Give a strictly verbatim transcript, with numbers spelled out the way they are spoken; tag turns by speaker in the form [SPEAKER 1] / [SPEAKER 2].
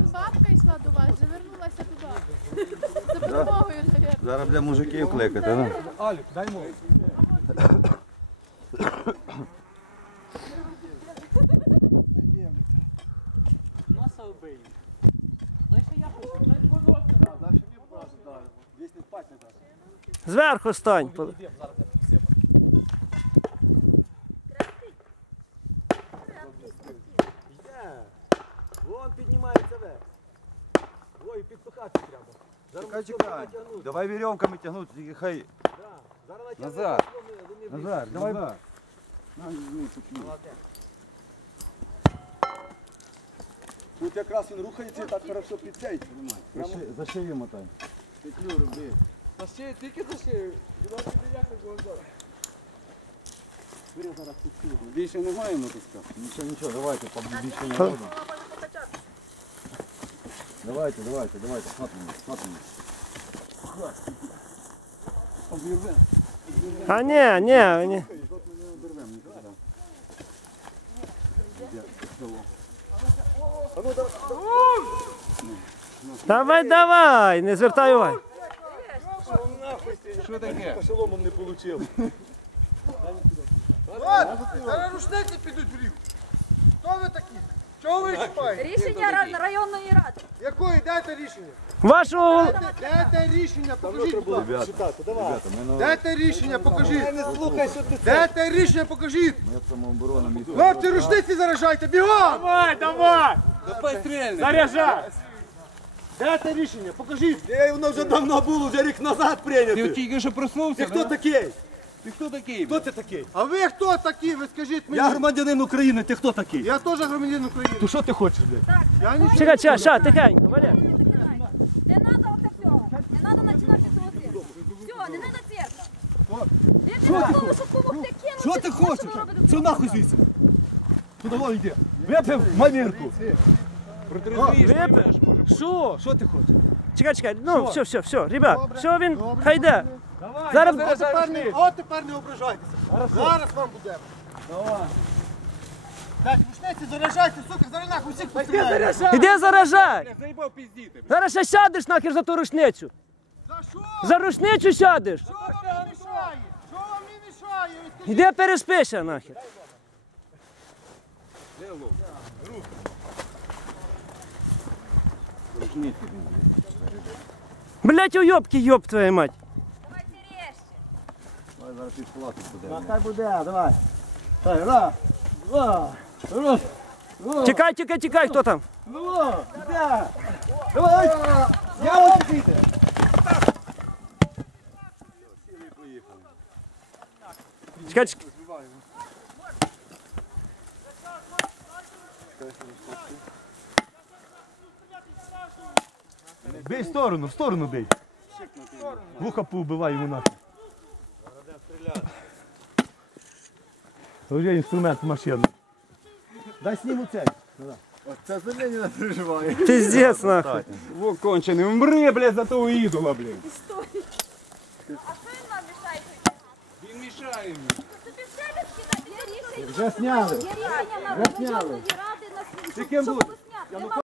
[SPEAKER 1] бабка йшла до вас, вже вернулася туди. За допомогою, навіть.
[SPEAKER 2] Зараз буде мужиків кликати, ну.
[SPEAKER 3] Алік, дай мову.
[SPEAKER 4] Носа вбий. Лише я хочу.
[SPEAKER 5] Зверху стань.
[SPEAKER 3] Вон піднімається вверх. Ой, підпихати треба.
[SPEAKER 2] Чекай, чекай. Давай вірьовками тягнути, тільки хай. Назад. Назад, давай.
[SPEAKER 3] Тут якраз він рухається і так хорошо під цей.
[SPEAKER 2] За шию мотай.
[SPEAKER 3] Петлю роби. За шию, тільки за шию. І вам піде як не було. Бери зараз петлю. Більше немає мотузка.
[SPEAKER 2] Нічого, нічого, давайте, більше не ходимо. Давайте, давайте, давайте, хватимо, хватимо.
[SPEAKER 3] Обірве.
[SPEAKER 5] А ні, ні, ні. Давай, давай, не звертай уваги.
[SPEAKER 3] Що таке? Шоломом не отримав.
[SPEAKER 6] Зараз рушниці підуть в рік. Хто ви такі? Чого ви чіпаєте?
[SPEAKER 7] Рішення районної ради.
[SPEAKER 6] Якої? Дайте рішення.
[SPEAKER 5] Вашого...
[SPEAKER 6] Дайте рішення, покажіть.
[SPEAKER 2] Ребята, ребята, ми на...
[SPEAKER 6] Дайте рішення, покажіть.
[SPEAKER 3] Не слухай, що ти.
[SPEAKER 6] Дайте рішення, покажіть.
[SPEAKER 2] Ми самооборона міста.
[SPEAKER 6] Хлопці, рушниці заряджайте, бігом!
[SPEAKER 3] Давай, давай! Давай стрільни. Заряджай!
[SPEAKER 6] Дайте рішення, покажіть.
[SPEAKER 3] Ей, воно вже давно було, вже рік назад прийнято. Ти тільки що проснувся? Ти хто такий? Ти хто такий? Хто ти такий?
[SPEAKER 6] А ви хто такі? Ви скажіть мені.
[SPEAKER 3] Я громадянин України, ти хто такий?
[SPEAKER 6] Я теж громадянин України.
[SPEAKER 3] То що ти хочеш, блядь?
[SPEAKER 6] Я нічого.
[SPEAKER 5] Чекай, чекай, ша, тихенько, Валя.
[SPEAKER 7] Не треба оце все. Не треба починати цього цирку. Все, не треба цирка. Ви не готові, щоб допомогти кинути.
[SPEAKER 3] Що ти хочеш? Це нахуй звідси. Туди вон йди. Випив манірку.
[SPEAKER 5] Випив? Що?
[SPEAKER 3] Що ти хочеш?
[SPEAKER 5] Чекай, чекай, ну, все, все, все, ребят, все, він, хай йде. Зараз...
[SPEAKER 6] От тепер не, от тепер не ображайтеся. Зараз вам буде.
[SPEAKER 3] Давай.
[SPEAKER 6] Дайте рушниці, заряджайте, сука, зараз нахуй усіх постріляю.
[SPEAKER 5] Іди заражай.
[SPEAKER 3] Заїбав піздіти.
[SPEAKER 5] Зараз ще сядеш нахер за ту рушницю.
[SPEAKER 6] За що?
[SPEAKER 5] За рушницю сядеш.
[SPEAKER 6] Що вам не мішає? Що вам не мішає? Ви скажіть.
[SPEAKER 5] Іди переспися нахер. Блять, уйобки, ёб твою мать.
[SPEAKER 7] Давайте режьте.
[SPEAKER 2] Давай зараз підплатить буде.
[SPEAKER 3] Хай буде, давай. Хай, раз, два, раз.
[SPEAKER 5] Тікай, тікай, тікай, хто там?
[SPEAKER 3] Ну, да. Давай. Я вот підійте.
[SPEAKER 5] Чекай, чекай.
[SPEAKER 3] Бей в сторону, в сторону бей. Вуха поубивай йому нахуй. Вже інструмент в машину. Дай сніму цей.
[SPEAKER 2] Це за мене не переживає.
[SPEAKER 5] Пиздец нахуй.
[SPEAKER 3] Во кончений, умри, блядь, за того ідола, блядь.
[SPEAKER 7] А що він нам мішає?
[SPEAKER 3] Він мішає мені.
[SPEAKER 7] Тобі все відкидати? Є рішення.
[SPEAKER 3] Вже сняли.
[SPEAKER 7] Є рішення на районної ради на
[SPEAKER 3] Ти ким
[SPEAKER 7] щоб
[SPEAKER 3] будеш?
[SPEAKER 7] було зняти.